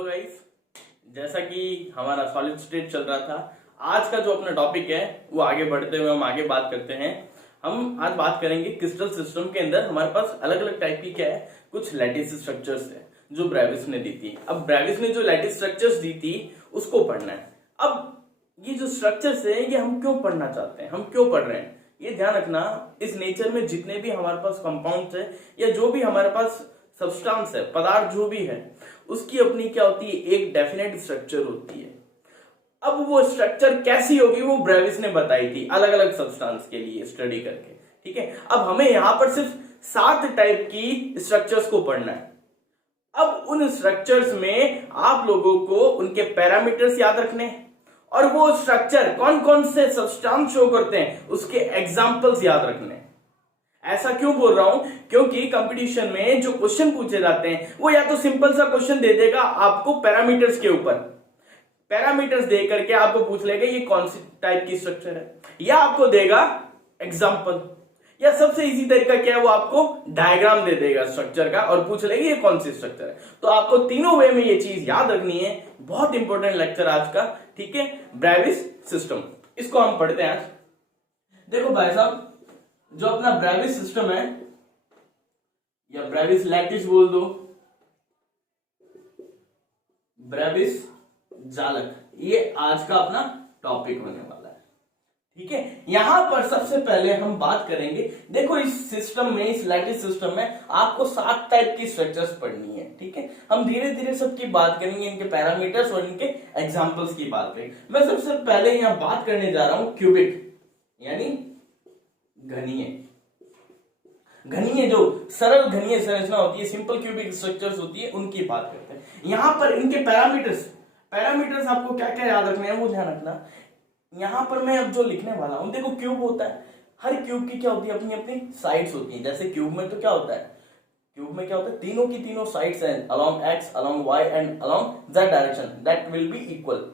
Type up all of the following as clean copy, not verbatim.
Hello guys, जैसा कि हमारा सॉलिड स्टेट चल रहा था, आज का जो अपना टॉपिक है वो आगे बढ़ते हुए हम आगे बात करते हैं। हम आज बात करेंगे क्रिस्टल सिस्टम के अंदर हमारे पास अलग अलग टाइप की क्या है, कुछ लैटिस स्ट्रक्चर्स है जो ब्रेविस ने दी थी। अब ब्रेविस ने जो लैटिस स्ट्रक्चर्स दी थी उसको पढ़ना है। अब ये जो स्ट्रक्चर्स है ये हम क्यों पढ़ना चाहते हैं, हम क्यों पढ़ रहे हैं, ये ध्यान रखना। इस नेचर में जितने भी हमारे पास कंपाउंड्स है या जो भी हमारे पास सब्सटेंस है, पदार्थ जो भी है, उसकी अपनी क्या होती है, एक डेफिनेट स्ट्रक्चर होती है। अब वो स्ट्रक्चर कैसी होगी वो ब्रेविस ने बताई थी अलग अलग सब्सटेंस के लिए स्टडी करके। ठीक है, अब हमें यहां पर सिर्फ 7 टाइप की स्ट्रक्चर्स को पढ़ना है। अब उन स्ट्रक्चर्स में आप लोगों को उनके पैरामीटर्स याद रखने हैं और वो स्ट्रक्चर कौन कौन से सब्सटेंस शो करते हैं उसके एग्जांपल्स याद रखने हैं। ऐसा क्यों बोल रहा हूं, क्योंकि कंपटीशन में जो क्वेश्चन पूछे जाते हैं वो या तो सिंपल सा क्वेश्चन दे देगा आपको पैरामीटर्स के ऊपर, पैरामीटर्स दे करके आपको पूछ लेगा ये कौन सी टाइप की स्ट्रक्चर है, या आपको देगा एग्जांपल, या सबसे इजी तरीका क्या है वो आपको डायग्राम दे देगा स्ट्रक्चर का और पूछ लेगा ये कौन सी स्ट्रक्चर है। तो आपको तीनों वे में ये चीज याद रखनी है। बहुत इंपॉर्टेंट लेक्चर आज का। ठीक है, ब्रेविस सिस्टम, इसको हम पढ़ते हैं आज। देखो भाई साहब, जो अपना ब्रेविस सिस्टम है या ब्रेविस लैटिस बोल दो, ब्रेविस जालक, ये आज का अपना टॉपिक होने वाला है। ठीक है, यहां पर सबसे पहले हम बात करेंगे। देखो इस सिस्टम में, इस लैटिस सिस्टम में आपको 7 टाइप की स्ट्रक्चर्स पढ़नी है। ठीक है, हम धीरे धीरे सबकी बात करेंगे, इनके पैरामीटर्स और इनके एग्जांपल्स की बात करेंगे। मैं सबसे पहले यहां बात करने जा रहा हूं क्यूबिक, यानी घनीय। घनीय जो सरल घनीय संरचना होती है, सिंपल क्यूबिक स्ट्रक्चर्स होती है, उनकी बात करते हैं। यहां पर इनके पैरामीटर्स आपको क्या क्या याद रखने हैं वो ध्यान रखना। यहां पर मैं अब जो लिखने वाला हूं, देखो क्यूब होता है, हर क्यूब की क्या होती है, अपनी अपनी साइड्स होती है। जैसे क्यूब में तो क्या होता है, क्यूब में क्या होता है, तीनों की तीनों साइड्स हैं along X, along Y and along Z direction, that will be equal.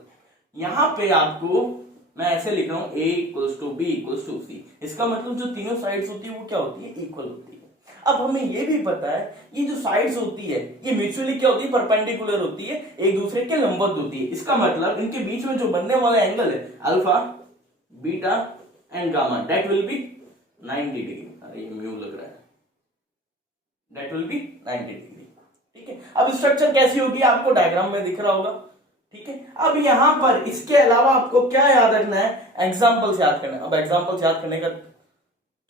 यहां पे आपको मैं ऐसे लिख रहा हूं a equals to B equals to C. इसका मतलब जो तीनों साइड्स होती है वो क्या होती है, इक्वल होती है। अब हमें ये भी पता है ये जो साइड्स होती है ये म्यूचुअली क्या होती है, परपेंडिकुलर होती है, एक दूसरे के लंबवत होती है। इसका मतलब इनके बीच में जो बनने वाला एंगल है alpha, beta and gamma, that will B 90 degree. अरे ये म्यू लग रहा है, दैट विल बी 90 डिग्री। ठीक है, अब स्ट्रक्चर कैसी होगी आपको डायग्राम में दिख रहा होगा। ठीक है, अब यहां पर इसके अलावा आपको क्या याद रखना है, एग्जांपल्स याद करना है। अब एग्जांपल्स याद करने का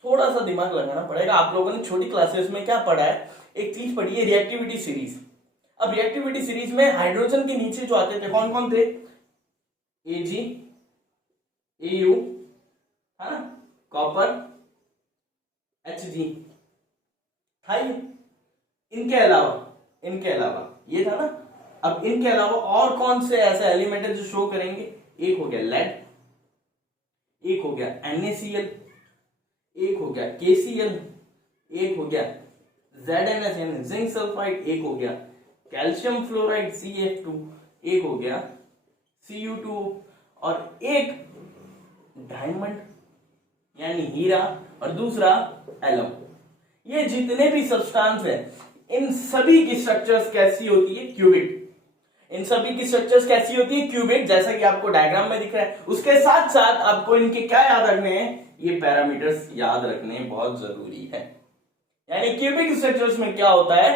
थोड़ा सा दिमाग लगाना पड़ेगा। आप लोगों ने छोटी क्लासेस में क्या पढ़ा है, एक चीज पढ़ी है रिएक्टिविटी सीरीज। अब रिएक्टिविटी सीरीज में हाइड्रोजन के नीचे जो आते थे कौन कौन थे, Ag, Au, है ना, कॉपर, Hg था ये। इनके अलावा ये था ना। अब इनके अलावा और कौन से ऐसे एलिमेंट है जो शो करेंगे, एक हो गया लेड, एक हो गया NaCl, एक हो गया KCl, एक हो गया ZnS यानी जिंक सल्फाइड, एक हो गया कैल्शियम फ्लोराइड CF2, एक हो गया Cu2 और एक डायमंड यानी हीरा और दूसरा एलम। ये जितने भी सब्सटेंस है इन सभी की स्ट्रक्चर्स कैसी होती है, क्यूबिक। इन सभी की स्ट्रक्चर्स कैसी होती है, क्यूबिक, जैसा कि आपको डायग्राम में दिख रहा है। उसके साथ साथ आपको इनके क्या याद रखने हैं, ये पैरामीटर्स याद रखने बहुत जरूरी है। यानी क्यूबिक स्ट्रक्चर्स में क्या होता है,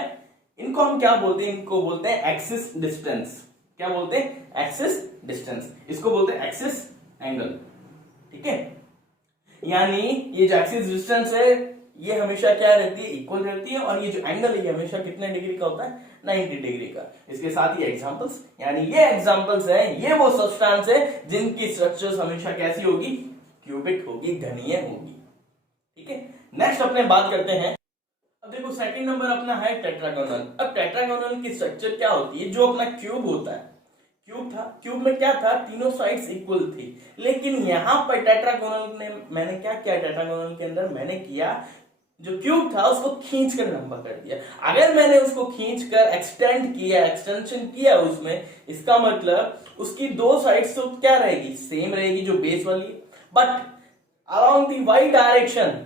इनको हम क्या बोलते हैं, इनको बोलते हैं एक्सिस डिस्टेंस। क्या बोलते हैं, एक्सिस डिस्टेंस। इसको बोलते हैं एक्सिस एंगल। ठीक है, यानी ये जो एक्सिस डिस्टेंस है ये हमेशा क्या रहती है, इक्वल रहती है, और ये जो एंगल है ये हमेशा कितने डिग्री का होता है, 90 डिग्री का। इसके साथ ही एग्जांपल्स, यानी ये एग्जांपल्स हैं, ये वो सब्सटेंस है जिनकी स्ट्रक्चर्स हमेशा कैसी होगी, क्यूबिक होगी, घनीय होगी। ठीक है, नेक्स्ट अपने बात करते हैं। अब देखो सेकंड नंबर अपना है टेट्रागोनल। अब टेट्रागोनल की स्ट्रक्चर क्या होती है, जो अपना क्यूब होता है, क्यूब था, क्यूब में क्या था, तीनों साइड्स इक्वल थी। लेकिन यहां पर टेट्रागोनल में मैंने क्या किया, टेट्रागोनल के अंदर मैंने किया, जो क्यूब था उसको खींच कर लंबा कर दिया। अगर मैंने उसको खींच कर एक्सटेंशन किया उसमें, इसका मतलब उसकी दो साइड्स तो क्या रहेगी, सेम रहेगी जो बेस वाली, but along the Y direction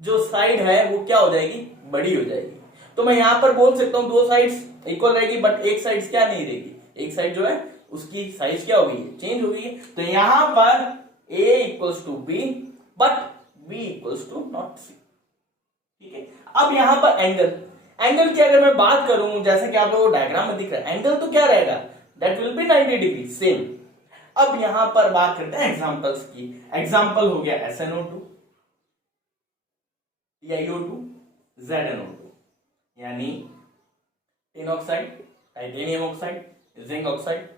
जो साइड है वो क्या हो जाएगी, बड़ी हो जाएगी। तो मैं यहां पर बोल सकता हूं दो साइड्स इक्वल रहेगी, बट एक साइड क्या नहीं रहेगी, एक साइड जो है उसकी साइज क्या हो गई है, चेंज हो गई है। तो यहां पर a equals to B but b equals to not c। ठीक है, अब यहां पर एंगल की अगर मैं बात करूं, जैसे कि आप लोगों को डायग्राम में दिख रहा है, एंगल तो क्या रहेगा, that will B 90 degree same. अब यहां पर बात करते हैं एग्जांपल्स की। एग्जांपल हो गया SnO2, TiO2, ZnO2, यानी tin oxide, titanium oxide, zinc oxide,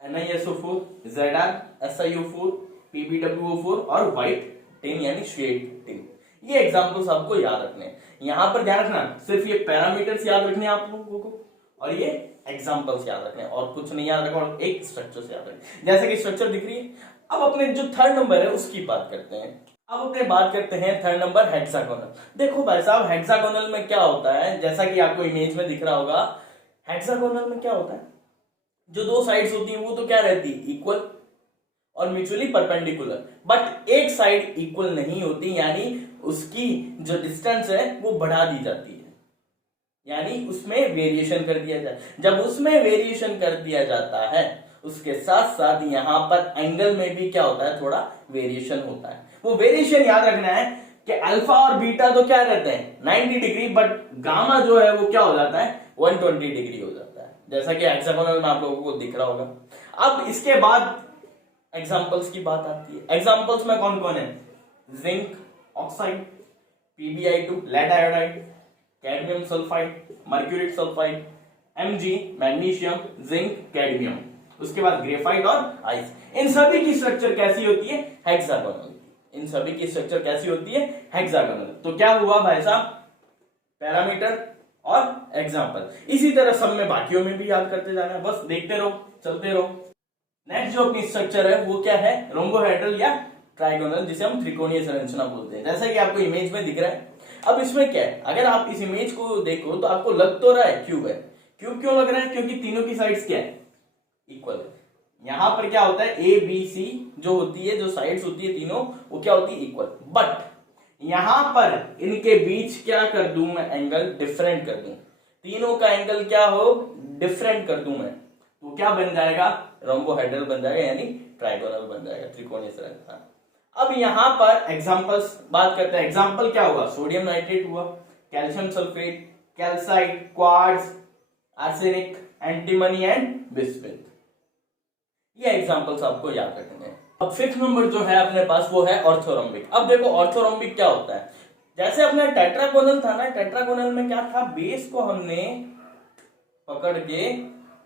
NiSO4, Zr, SiO4, PbWO4 और व्हाइट टिन यानी शेड टिन। ये एग्जांपल्स आपको याद रखने हैं। यहां पर ध्यान रखना, सिर्फ ये पैरामीटर्स याद रखने हैं आप लोगों को और ये एग्जांपल्स याद रखने हैं, और कुछ नहीं याद रखना, और एक स्ट्रक्चर से याद रखना, जैसे कि स्ट्रक्चर दिख रही है। अब अपने जो थर्ड नंबर है उसकी बात करते हैं। अब अपने बात करते हैं थर्ड नंबर हेक्सागोनल। देखो भाई साहब, हेक्सागोनल में क्या होता है, जैसा कि आपको इमेज में दिख रहा होगा, हेक्सागोनल में क्या होता है, जो दो साइड्स होती हैं वो तो क्या रहती है, इक्वल और म्यूचुअली परपेंडिकुलर, बट एक साइड इक्वल नहीं होती, यानी उसकी जो डिस्टेंस है वो बढ़ा दी जाती है, यानी उसमें वेरिएशन कर दिया जाए। जब उसमें वेरिएशन कर दिया जाता है, उसके साथ साथ यहां पर एंगल में भी क्या होता है, थोड़ा वेरिएशन होता है। वो वेरिएशन याद रखना है कि अल्फा और बीटा तो क्या रहते हैं 90 डिग्री, बट गामा जो है वो क्या हो जाता है 120 डिग्री हो जाता है, जैसा कि हेक्सागोनल में आप लोगों को दिख रहा होगा। अब इसके बाद एग्जांपल्स की बात आती है। एग्जांपल्स में कौन कौन है, zinc oxide, PbI2 lead iodide, cadmium sulphide, mercuric sulphide, Mg magnesium, zinc, cadmium, उसके बाद ग्रेफाइट और आइस। इन सभी की स्ट्रक्चर कैसी होती है, हेक्सागोनल। इन सभी की स्ट्रक्चर कैसी होती है, हेक्सागोनल। तो क्या हुआ भाई साहब, पैरामीटर और एग्जांपल। इसी तरह सब में बाकियों में भी याद करते जाना है, बस देखते रहो, चलते रहो। नेक्स्ट जो अपनी स्ट्रक्चर है वो क्या है, रोम्बोहेड्रल या ट्राइगोनल, जिसे हम त्रिकोणीय संरचना बोलते हैं, जैसा कि आपको इमेज में दिख रहा है। अब इसमें क्या है, अगर आप इस इमेज को देखो तो आपको लग तो रहा है क्यूब है। क्यूब क्यों लग रहा है, क्योंकि तीनों की साइड्स क्या है, इक्वल है। यहां पर क्या होता है, ABC जो होती है, जो साइड्स होती है तीनों, वो क्या होती है, इक्वल। बट यहां पर इनके बीच क्या कर दूं मैं, एंगल डिफरेंट कर दूं, तीनों का एंगल क्या हो, डिफरेंट कर दूं मैं, तो क्या बन जाएगा, रोम्बोहेड्रल बन जाएगा, यानी ट्राइगोनल बन जाएगा, त्रिकोणीय संरचना। अब यहां पर एग्जांपल्स बात करते हैं। एग्जांपल क्या हुआ, सोडियम नाइट्रेट हुआ, calcium sulphate, calcite, quartz, arsenic, antimony and bismuth. ये एग्जांपल्स आपको याद रखने हैं। अब फिफ्थ नंबर जो है अपने पास वो है ऑर्थोरोम्बिक। अब देखो ऑर्थोरोम्बिक क्या होता है, जैसे अपना टेट्रागोनल था ना, टेट्रागोनल में क्या था, बेस को हमने पकड़ के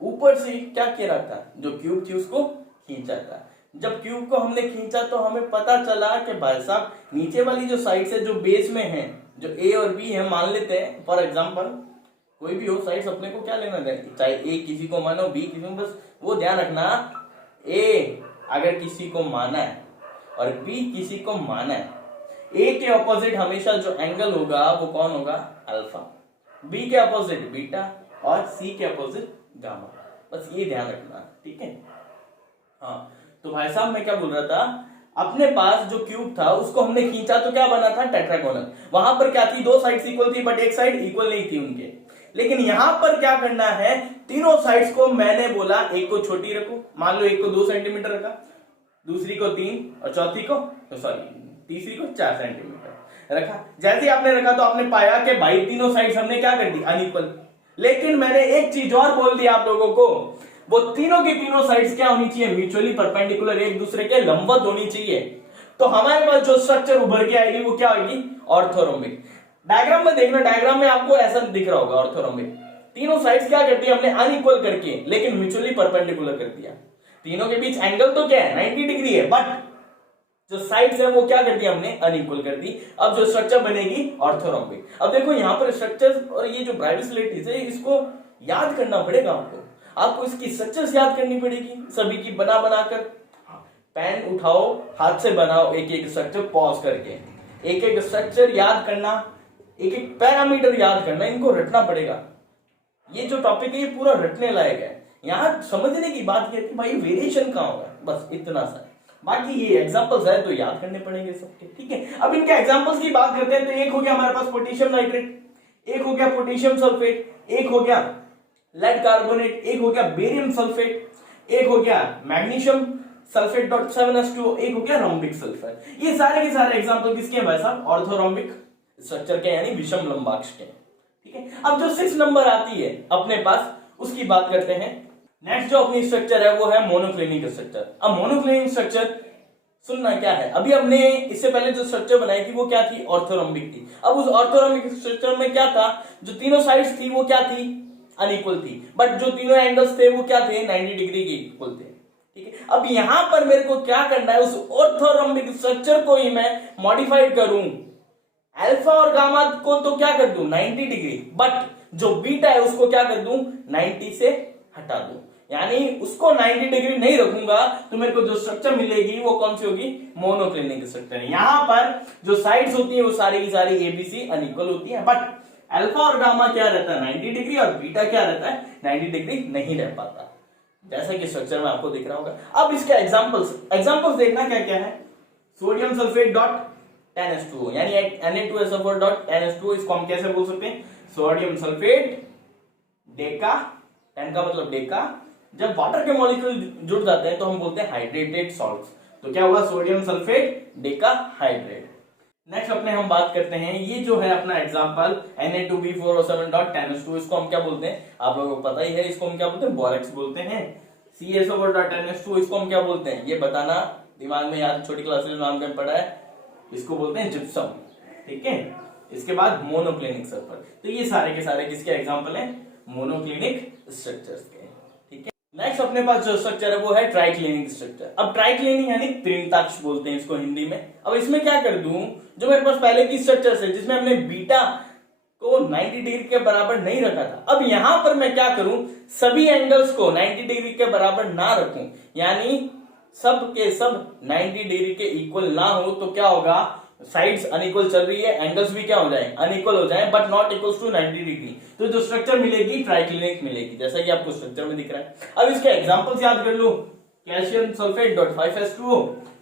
ऊपर से क्या किया था, जो क्यूब थी उसको खींचा था। जब क्यूब को हमने खींचा तो हमें पता चला कि भाई साहब नीचे वाली जो साइड है जो बेस में है, जो ए और बी है, मान लेते हैं फॉर एग्जांपल, कोई भी हो साइड्स, अपने को क्या लेना है, चाहे ए किसी को मानो, बी किसी को, बस वो ध्यान रखना, ए अगर किसी को माना है और बी किसी को माना है, ए के ऑपोजिट हमेशा जो एंगल होगा वो कौन होगा, अल्फा, बी के ऑपोजिट बीटा और सी के ऑपोजिट गामा, बस ये ध्यान रखना, ठीक है। हाँ, तो भाई साहब मैं क्या बोल रहा था, अपने पास जो क्यूब था उसको हमने खींचा तो क्या बना था, टेट्रागोनल। वहां पर क्या थी, दो साइड्स इक्वल थी, बट एक साइड इक्वल नहीं थी उनके। लेकिन यहां पर क्या करना है, तीनों साइड्स को मैंने बोला एक को छोटी रखो, मान लो एक को 2 सेंटीमीटर रखा, दूसरी को 3 और चौथी को तीसरी को 4 सेंटीमीटर रखा। जैसे आपने रखा तो आपने पाया कि भाई तीनों साइड्स हमने क्या कर दी, अनइक्वल। लेकिन मैंने एक चीज और बोल दी आप लोगों को, वो तीनों की तीनों साइड्स क्या होनी चाहिए, म्यूचुअली परपेंडिकुलर, एक दूसरे के लंबवत होनी चाहिए। तो हमारे पास जो स्ट्रक्चर उभर के आएगी वो क्या होगी, ऑर्थोरोम्बिक। डायग्राम में देखना, डायग्राम में आपको ऐसा दिख रहा होगा ऑर्थोरोम्बिक। तीनों साइड्स क्या करती है, हमने अनइक्वल करके लेकिन म्यूचुअली परपेंडिकुलर कर दिया। तीनों के बीच एंगल तो क्या है, 90 डिग्री है, बट जो साइड्स है वो क्या कर दी, हमने अनइक्वल कर दी। अब जो स्ट्रक्चर बनेगी ऑर्थोरोम्बिक। अब देखो यहाँ पर स्ट्रक्चर्स और ये जो ब्राइटस लेटिस है इसको याद करना पड़ेगा आपको इसकी स्ट्रक्चर्स याद करनी पड़ेगी, सभी की बना बनाकर। पेन उठाओ, हाथ से बनाओ एक एक स्ट्रक्चर, पॉज करके एक एक स्ट्रक्चर याद करना, एक एक पैरामीटर याद करना, इनको रटना पड़ेगा। ये जो टॉपिक है ये पूरा रटने लायक है। यहाँ समझने की बात ये है कि भाई वेरिएशन कहाँ होगा, बस इतना सा। बाकी ये एग्जांपल्स है तो याद करने पड़ेंगे सबके, ठीक है। अब इनके एग्जांपल्स की बात करते हैं तो एक हो गया हमारे पास पोटेशियम नाइट्रेट, एक हो गया पोटेशियम सल्फेट, एक हो गया लेड कार्बोनेट, एक हो गया बेरियम सल्फेट, एक हो गया मैग्नीशियम सल्फेट डॉट 7s2, एक हो गया रोम्बिक सल्फर। ये सारे के सारे एग्जांपल किसके हैं भाई साहब? ऑर्थोरोम्बिक स्ट्रक्चर के यानी विषम लंबाक्ष के। ठीक है, अब जो 6 नंबर आती है अपने पास उसकी बात करते हैं। नेक्स्ट जो अपनी स्ट्रक्चर है वो है मोनोक्लिनिक स्ट्रक्चर। अब मोनोक्लिनिक स्ट्रक्चर सुनना क्या है, अभी हमने इससे पहले जो स्ट्रक्चर बनाई थी वो क्या थी? ऑर्थोरोम्बिक थी। अब उस ऑर्थोरोम्बिक स्ट्रक्चर में क्या था? जो तीनों साइड्स थी वो क्या थी? अनइक्वल थी, बट जो तीनों एंगल्स थे वो क्या थे? 90 डिग्री के इक्वल थे। ठीक है, अब यहां पर मेरे को क्या करना है? उस ऑर्थोरोम्बिक स्ट्रक्चर को ही मैं मॉडिफाइड करूं, अल्फा और गामा को तो क्या कर दूं? 90 डिग्री, बट जो बीटा है उसको क्या कर दूं? 90 से हटा दूं, यानी उसको 90 डिग्री नहीं रखूंगा तो मेरे को जो स्ट्रक्चर मिलेगी वो कौन सी होगी? मोनोक्लिनिक स्ट्रक्चर है। यहां पर जो साइड्स होती है वो सारी की सारी एबीसी अनइक्वल होती है, बट अल्फा और गामा क्या रहता है? 90 डिग्री, और बीटा क्या रहता है? 90 डिग्री नहीं रह पाता, जैसा कि स्ट्रक्चर में आपको दिख रहा होगा। अब इसके एग्जांपल्स देखना क्या क्या है। सोडियम सल्फेट डॉट 10s2 यानी Na2SO4 डॉट 10s2, इसको हम कैसे बोल सकते हैं? सोडियम सल्फेट डेका, 10 का मतलब डेका। जब वाटर के मॉलिक्यूल जुड़ जाते हैं तो हम बोलते हैं हाइड्रेटेड सॉल्ट्स, तो क्या हुआ? Sodium sulphate Deka hydrate. Next अपने हम बात करते हैं, ये जो है अपना एग्जांपल Na2B4O7 डॉट 10s2, इसको हम क्या बोलते हैं? आप लोगों को पता ही है, इसको हम क्या बोलते हैं? बोरेक्स बोलते हैं। CSO4 डॉट 10s2, इसको हम क्या बोलते हैं? ये बताना दिमाग में याद, छोटी क्लास में नाम पढ़ा है, इसको बोलते हैं जिप्सम। ठीक है, इसके बाद मोनोक्लिनिक सल्फर। तो ये सारे के सारे किसके एग्जांपल हैं? मोनोक्लिनिक स्ट्रक्चर्स के। ठीक है, नेक्स्ट अपने पास जो स्ट्रक्चर है वो है ट्राइक्लिनिक स्ट्रक्चर। अब ट्राइक्लिनिक यानी त्रिताक्ष बोलते हैं इसको हिंदी में। अब इसमें क्या कर दूं, जो मेरे पास पहले की स्ट्रक्चर है जिसमें हमने बीटा को 90 डिग्री के बराबर नहीं रखा था, अब यहां पर मैं क्या करूं? सभी एंगल्स को 90 डिग्री के बराबर ना रखूं, यानी सब के सब 90 डिग्री के इक्वल ना हो, तो क्या होगा? साइड्स अनइक्वल चल रही है, एंगल्स भी क्या हो जाए? अनइक्वल हो जाए, but not equal to 90 degree. तो जो स्ट्रक्चर मिलेगी ट्राइक्लिनिक मिलेगी, जैसा कि आपको स्ट्रक्चर में दिख रहा है। अब इसके एग्जांपल्स याद कर लो। Calcium sulphate dot 5s2O,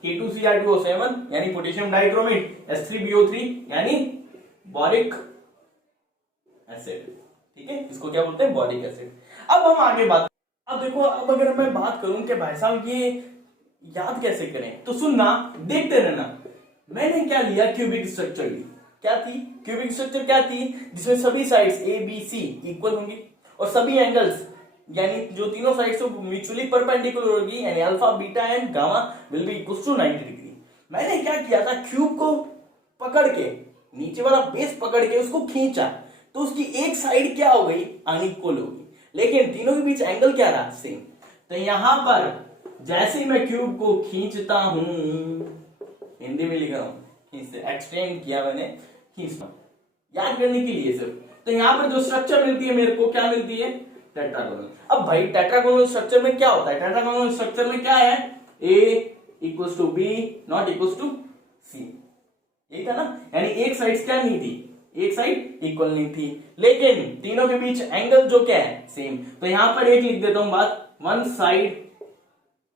K2Cr2O7 यानी पोटेशियम डाइक्रोमेट, S3BO3 यानी बोरिक एसिड। ठीक है, इसको क्या बोलते हैं? Boric acid. अब हम आगे बात, अब देखो, अब अगर मैं बात करूं कि भाई साहब ये याद कैसे करें, तो सुनना, देखते रहना। मैंने क्या लिया? क्यूबिक स्ट्रक्चर ली। क्या थी? क्यूबिक स्ट्रक्चर क्या थी? जिसमें सभी sides A B C equal होंगी और सभी एंगल्स यानी जो तीनों साइड्स म्यूचुअली परपेंडिकुलर होगी, यानी alpha beta and gamma will be equal to 90 degree. मैंने क्या किया था? क्यूब को पकड़ के, नीचे वाला बेस पकड़ के उसको खींचा, तो उसकी एक साइड क्या हो गई? अनइक्वल होगी, लेकिन तीनों के बीच एंगल क्या रहा? सेम। तो यहां पर जैसे ही मैं क्यूब को खींचता हूं, हिंदी में लिख रहा हूं, खींचते, एक्सटेंड किया मैंने, खींचना याद करने के लिए सिर्फ। तो यहां पर जो स्ट्रक्चर मिलती है मेरे को, क्या मिलती है? टेट्रागोनल। अब भाई टेट्रागोनल स्ट्रक्चर में क्या होता है? टेट्रागोनल स्ट्रक्चर में क्या है? A equals to B not equals to C, यही था ना? यानी एक साइड क्या नहीं थी? एक साइड इक्वल नहीं थी, लेकिन तीनों के बीच एंगल जो क्या है? सेम। तो यहां पर एक लिख देता हूं बात, वन साइड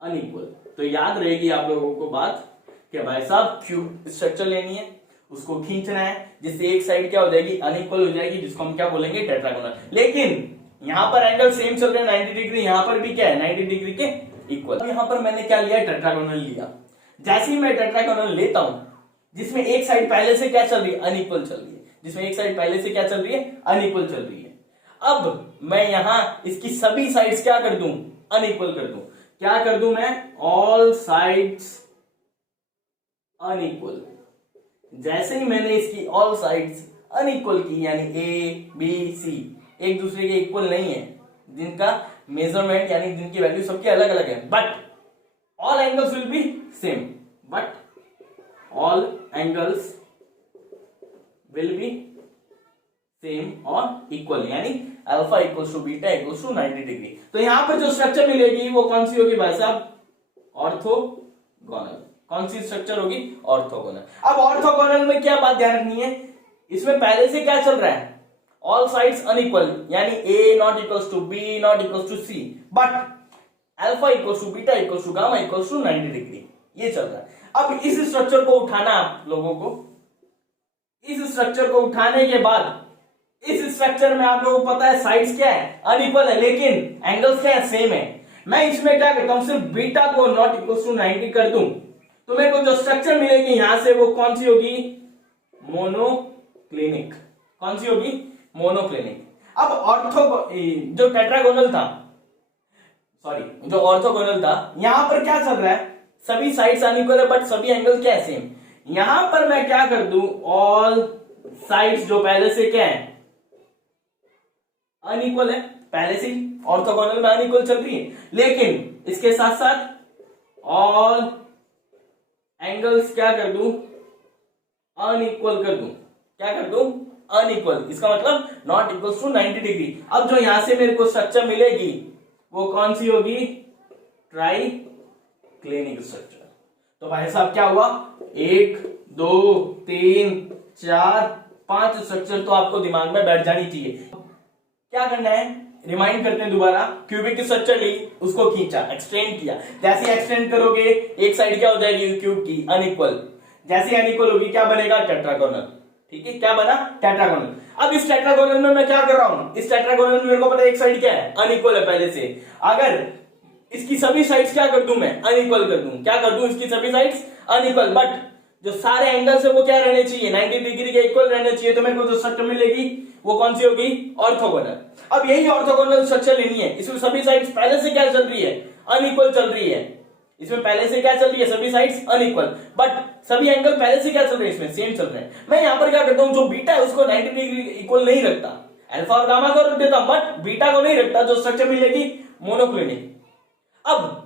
अनइक्वल। तो याद रहेगी आप लोगों को बात कि भाई साहब क्यूब स्ट्रक्चर लेनी है, उसको खींचना है, जिससे एक साइड क्या हो जाएगी? अनइक्वल हो जाएगी, जिसको हम क्या बोलेंगे? टेट्रागोनल। लेकिन यहां पर एंगल सेम चल रहे हैं 90 डिग्री, यहां पर भी क्या है? 90 डिग्री के इक्वल। यहां पर मैंने क्या लिया? टेट्रागोनल लिया। जैसे ही मैं टेट्रागोनल लेता हूं, जिसमें एक साइड पहले से क्या चल रही है? अनइक्वल चल रही है, जिसमें एक साइड पहले से क्या चल रही है? अनइक्वल चल रही है। अब मैं यहां इसकी सभी साइड्स क्या कर दूं? अनइक्वल कर दूं। क्या कर दूं मैं? All sides unequal. जैसे ही मैंने इसकी ऑल साइड्स अनइक्वल की, यानी ए बी सी एक दूसरे के इक्वल नहीं है, जिनका मेजरमेंट यानी जिनकी वैल्यू सबकी अलग अलग है, but all angles will be same, but all angles will be same और इक्वल, यानी alpha equals to beta equals to 90 degree. तो यहां पर जो स्ट्रक्चर मिलेगी वो कौन सी होगी भाई साहब? ऑर्थोगोनल। कौन सी स्ट्रक्चर होगी? ऑर्थोगोनल। अब ऑर्थोगोनल में क्या बात ध्यान रखनी है? इसमें पहले से क्या चल रहा है? ऑल साइड्स अनइक्वल, यानी a not equals to b not equals to c, but alpha equals to beta equals to gamma equals to 90 degree, ये चल रहा है। अब इस स्ट्रक्चर को उठाना आप लोगों को, इस स्ट्रक्चर को उठाने के बाद इस स्ट्रक्चर में आप लोगों को पता है साइड्स क्या है, अनइक्वल है, लेकिन एंगल्स क्या है, सेम है। मैं इसमें क्या करता हूं, सिर्फ बीटा को नॉट इक्वल टू 90 कर दूं तो मेरे को जो स्ट्रक्चर मिलेगी यहां से वो कौन सी होगी, मोनोक्लिनिक। कौन सी होगी, मोनोक्लिनिक। अब जो टेट्रागोनल था, सॉरी जो ऑर्थोगोनल था, यहां पर क्या चल रहा है, सभी साइड्स अनइक्वल है बट सभी एंगल क्या है, सेम। यहां पर मैं क्या कर दूं, ऑल साइड्स जो पहले से क्या है, अनइक्वल है, पहले से ऑर्थोगोनल में अनइक्वल चल रही है, लेकिन इसके साथ साथ ऑल एंगल्स क्या कर दूं, अनइक्वल कर दूं। क्या कर दूं, अनइक्वल। इसका मतलब नॉट इक्वल टू 90 डिग्री। अब जो यहां से मेरे को स्ट्रक्चर मिलेगी वो कौन सी होगी, ट्राई क्लिनिक स्ट्रक्चर। तो भाई साहब क्या हुआ, 1 2 3 4 5 स्ट्रक्चर तो आपको दिमाग में बैठ जानी चाहिए। क्या करना है, रिमाइंड करते हैं दोबारा, क्यूबिक स्ट्रक्चर ली, उसको खींचा, एक्सटेंड किया, जैसे एक्सटेंड करोगे एक साइड क्या हो जाएगी क्यूब की, अनइक्वल, जैसे अनइक्वल होगी क्या बनेगा, टेट्रागोनल। ठीक है, क्या बना, टेट्रागोनल। अब इस टेट्रागोनल में मैं क्या कर रहा हूं, इस टेट्रागोनल में मेरे को पता है एक साइड क्या है, अनइक्वल है पहले से। अगर इसकी सभी साइड्स क्या कर दूं, मैं अनइक्वल कर दूं, क्या कर दूं, इसकी सभी साइड्स अनइक्वल, बट जो सारे एंगल्स है वो क्या रहने चाहिए, 90 डिग्री के इक्वल रहने चाहिए। तो मेरे को जो स्ट्रक्चर मिलेगी वो कौन सी होगी, ऑर्थोगोनल। अब यही ऑर्थोगोनल स्ट्रक्चर लेनी है, इसमें सभी साइड्स पहले से क्या चल रही है, अनइक्वल चल रही है। इसमें पहले से क्या चल रही है, सभी साइड्स अनइक्वल, बट सभी एंगल पहले से क्या चल रहे हैं, इसमें सेम चल रहे हैं। मैं यहां पर क्या करता हूं, जो बीटा है उसको 90 डिग्री इक्वल नहीं रखता, अल्फा और गामा को रख देता, बट बीटा को नहीं रखता। जो स्ट्रक्चर मिलेगी मोनोक्लिनिक। अब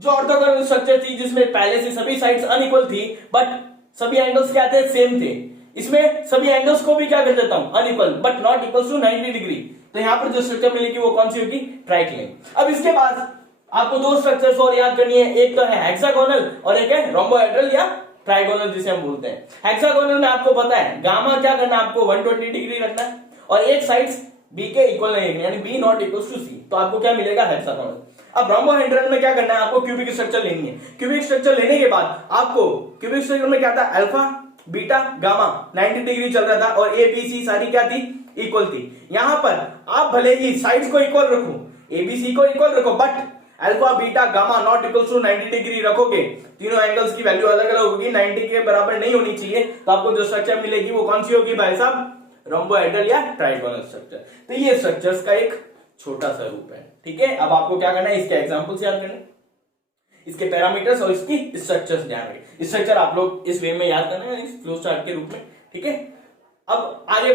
जो ऑर्थोगोनल स्ट्रक्चर थी जिसमें पहले से सभी साइड्स अनइक्वल थी बट सभी एंगल्स क्या थे, सेम थे, इसमें सभी एंगल्स को भी क्या कर देता हूं, unequal but not equal to 90 degree. तो यहां पर जो स्ट्रक्चर मिलेगी वो कौन सी होगी, ट्राइक्लिन। अब इसके बाद आपको दो स्ट्रक्चर्स और याद करनी है, एक तो है हेक्सागोनल और एक है रोम्बोहेड्रल या ट्राइगोनल जिसे हम बोलते हैं। हेक्सागोनल में आपको पता है गामा क्या करना है, आपको 120 डिग्री रखना है और एक साइड्स बी के इक्वल नहीं, यानी बी नॉट इक्वल टू सी, तो आपको क्या मिलेगा, हेक्सागोनल। अब रोम्बोहेड्रल में क्या करना है, आपको क्यूबिक स्ट्रक्चर लेनी है। क्यूबिक स्ट्रक्चर लेने के बाद आपको क्यूबिक स्ट्रक्चर में क्या था, अल्फा बीटा गामा 90 डिग्री चल रहा था और ए बी सी सारी क्या थी, इक्वल थी। यहां पर आप भले ही साइड्स को इक्वल रखो, ए बी सी को इक्वल रखो, but alpha beta gamma not equal to 90 degree रखोगे, तीनों एंगल्स की वैल्यू अलग अलग होगी, 90 के बराबर नहीं होनी चाहिए। तो आपको जो स्ट्रक्चर मिलेगी वो कौन सी होगी भाई साहब, रोम्बोहेड्रल या ट्राइगोनल स्ट्रक्चर। तो ये स्ट्रक्चर्स का एक छोटा सा रूप है। ठीक है, अब आपको क्या करना है, इसके एग्जांपल्स याद करना है, इसके पैरामीटर्स और इसकी स्ट्रक्चर्स ध्यान रखें। स्ट्रक्चर आप लोग इस वे में याद करना है, इस फ्लो चार्ट के रूप में। ठीक है, अब आगे